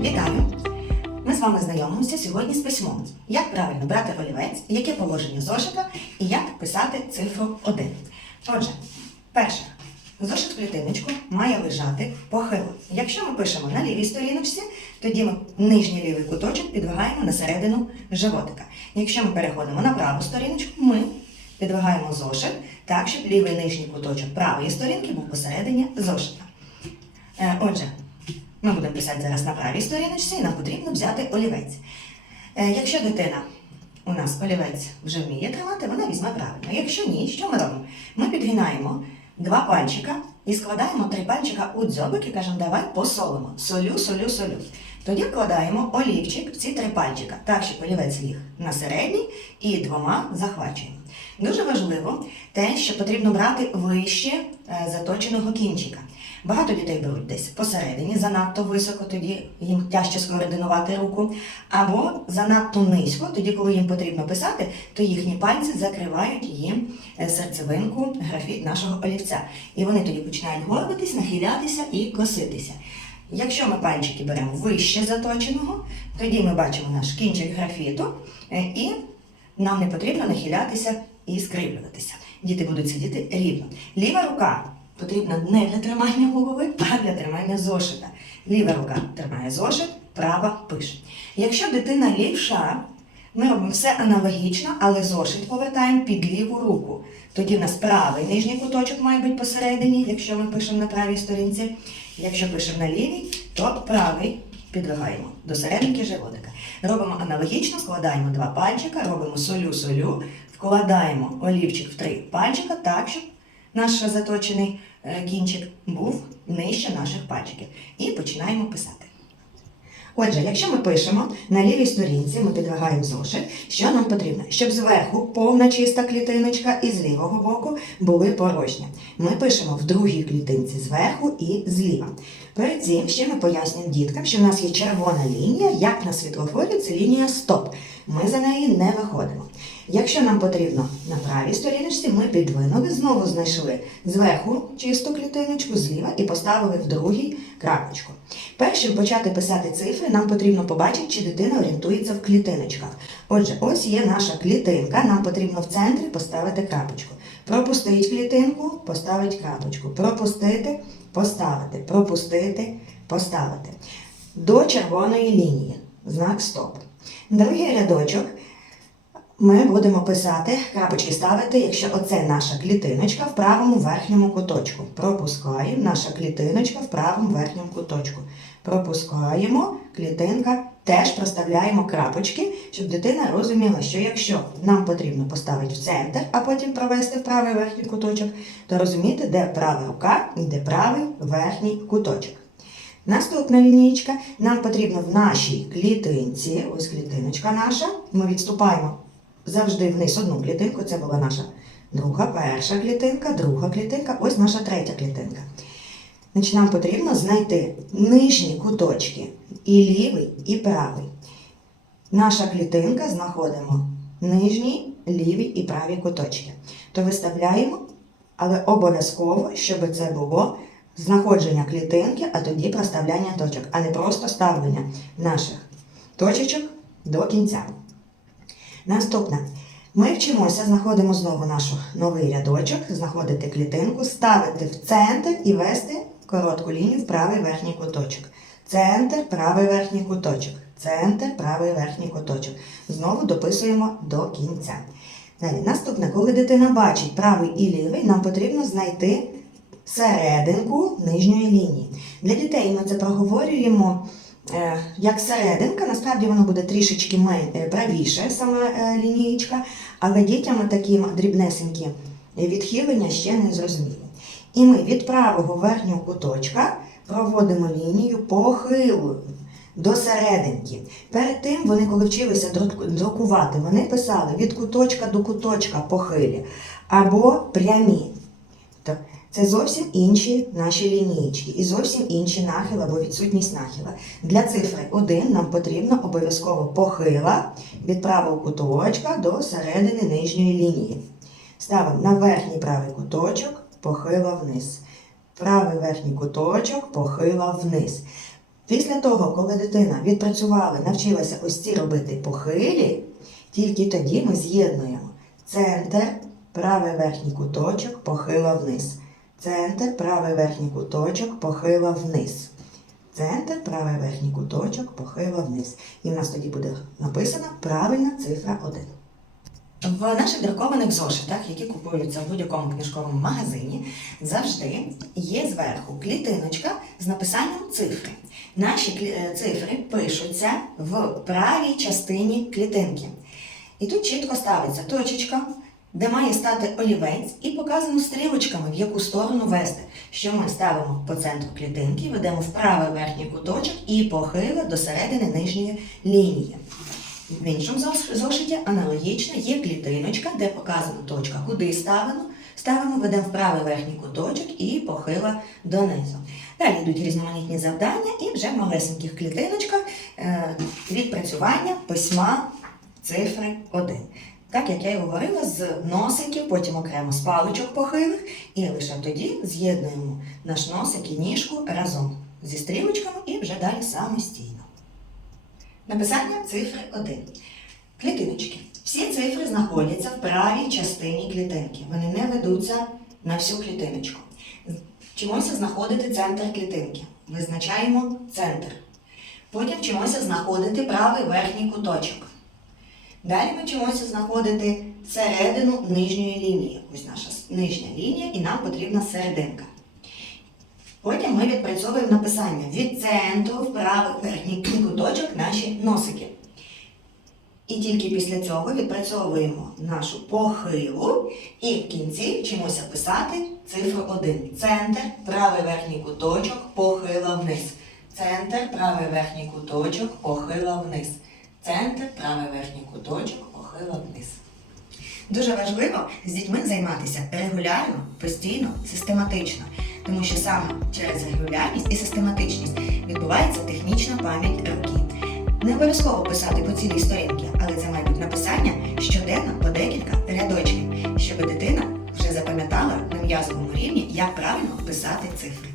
Вітаю! Ми з вами знайомимося сьогодні з письмом. Як правильно брати олівець, яке положення зошита і як писати цифру 1. Отже, перше. Зошит в клітиночку має лежати похило. Якщо ми пишемо на лівій сторіночці, тоді ми нижній лівий куточок підвигаємо на середину животика. Якщо ми переходимо на праву сторіночку, ми підвигаємо зошит так, щоб лівий нижній куточок правої сторінки був посередині зошита. Е, Отже, ми будемо писати зараз на правій сторіночці, і нам потрібно взяти олівець. Е, Якщо дитина у нас олівець вже вміє тримати, вона візьме правильно. Якщо ні, що ми робимо? Ми підгинаємо два пальчика і складаємо три пальчика у дзьобик і кажемо, давай посолимо. Солю, солю, солю. Тоді вкладаємо олівчик в ці три пальчика, так, щоб олівець ліг на середній і двома захвачуємо. Дуже важливо те, що потрібно брати вище е, заточеного кінчика. Багато дітей беруть десь посередині, занадто високо, тоді їм тяжче скоординувати руку, або занадто низько, тоді, коли їм потрібно писати, то їхні пальці закривають їм е, серцевинку, графіт нашого олівця. І вони тоді починають горбитись, нахилятися і коситися. Якщо ми пальчики беремо вище заточеного, тоді ми бачимо наш кінчик графіту, е, і нам не потрібно нахилятися і скривлюватися. Діти будуть сидіти рівно. Ліва рука потрібна не для тримання голови, а для тримання зошита. Ліва рука тримає зошит, права пише. Якщо дитина лівша, ми робимо все аналогічно, але зошит повертаємо під ліву руку. Тоді в нас правий нижній куточок має бути посередині, якщо ми пишемо на правій сторінці. Якщо пишемо на лівій, то правий підвигаємо до серединки животика. Робимо аналогічно, складаємо два пальчика, робимо солю-солю, вкладаємо олівчик в три пальчика так, щоб наш заточений кінчик був нижче наших пальчиків. І починаємо писати. Отже, якщо ми пишемо на лівій сторінці, ми підвигаємо зошит, що нам потрібно? Щоб зверху повна чиста клітиночка і з лівого боку були порожні. Ми пишемо в другій клітинці зверху і зліва. Перед цим ще ми пояснюємо діткам, що в нас є червона лінія, як на світлофорі, це лінія стоп. Ми за неї не виходимо. Якщо нам потрібно на правій сторіночці, ми підвинули, знову знайшли зверху чисту клітиночку, зліва і поставили в другій крапочку. Перш ніж почати писати цифри, нам потрібно побачити, чи дитина орієнтується в клітиночках. Отже, ось є наша клітинка, нам потрібно в центрі поставити крапочку. Пропустить клітинку, поставить крапочку. Пропустити, поставити, пропустити, поставити. До червоної лінії. Знак стоп. Другий рядочок ми будемо писати, крапочки ставити, якщо оце наша клітиночка в правому верхньому куточку. Пропускаємо наша клітиночка в правому верхньому куточку. Пропускаємо, клітинка, теж проставляємо крапочки, щоб дитина розуміла, що якщо нам потрібно поставити в центр, а потім провести в правий верхній куточок, то розуміти, де права рука і де правий верхній куточок. Наступна лінійка. Нам потрібно в нашій клітинці, ось клітиночка наша, ми відступаємо завжди вниз одну клітинку, це була наша друга, перша клітинка, друга клітинка, ось наша третя клітинка. Значить, нам потрібно знайти нижні куточки і лівий, і правий. Наша клітинка знаходимо нижні, ліві і праві куточки. То виставляємо, але обов'язково, щоб це було знаходження клітинки, а тоді проставляння точок, а не просто ставлення наших точечок до кінця. Наступне. Ми вчимося, знаходимо знову наш новий рядочок, знаходити клітинку, ставити в центр і вести коротку лінію в правий верхній куточок. Центр, правий верхній куточок. Центр, правий верхній куточок. Знову дописуємо до кінця. Далі, наступне, коли дитина бачить правий і лівий, нам потрібно знайти серединку нижньої лінії. Для дітей ми це проговорюємо як серединка, насправді воно буде трішечки е, правіше, сама е, лінієчка, але дітям такі дрібнесенькі відхилення ще не зрозуміли. І ми від правого верхнього куточка проводимо лінію похилою до серединки. Перед тим вони, коли вчилися друкувати, вони писали від куточка до куточка похилі або прямі. Це зовсім інші наші лінійки і зовсім інші нахили або відсутність нахила. Для цифри 1 нам потрібно обов'язково похила від правого куточка до середини нижньої лінії. Ставимо на верхній правий куточок, похила вниз. Правий верхній куточок, похила вниз. Після того, коли дитина відпрацювала, навчилася ось ці робити похилі, тільки тоді ми з'єднуємо центр, правий верхній куточок, похила вниз. Центр, правий верхній куточок, похила вниз. Центр, правий верхній куточок, похила вниз. І в нас тоді буде написана правильна цифра 1. В наших друкованих зошитах, які купуються в будь-якому книжковому магазині, завжди є зверху клітиночка з написанням цифри. Наші е, цифри пишуться в правій частині клітинки. І тут чітко ставиться точечка, де має стати олівець, і показано стрілочками, в яку сторону вести. Що ми ставимо по центру клітинки, ведемо в правий верхній куточок і похили до середини нижньої лінії. В іншому зошиті аналогічно є клітиночка, де показана точка, куди ставимо. Ставимо, ведемо в правий верхній куточок і похила донизу. Далі йдуть різноманітні завдання і вже в малесеньких клітиночках е, відпрацювання письма цифри 1. Так як я й говорила, з носиків, потім окремо з паличок похилих, і лише тоді з'єднуємо наш носик і ніжку разом зі стрілочками і вже далі самостійно. Написання цифри 1. Клітиночки. Всі цифри знаходяться в правій частині клітинки. Вони не ведуться на всю клітиночку. Вчимося знаходити центр клітинки. Визначаємо центр. Потім вчимося знаходити правий верхній куточок. Далі ми вчимося знаходити середину нижньої лінії. Ось наша нижня лінія, і нам потрібна серединка. Потім ми відпрацьовуємо написання від центру в правий верхній куточок наші носики. І тільки після цього відпрацьовуємо нашу похилу і в кінці вчимося писати цифру 1. Центр, правий верхній куточок, похила вниз. Центр, правий верхній куточок, похила вниз. Центр, правий верхній куточок, похила вниз. Дуже важливо з дітьми займатися регулярно, постійно, систематично, тому що саме через регулярність і систематичність відбувається технічна пам'ять руки. Не обов'язково писати по цілій сторінці, але це має бути написання щоденно по декілька рядочків, щоб дитина вже запам'ятала на м'язовому рівні, як правильно писати цифри.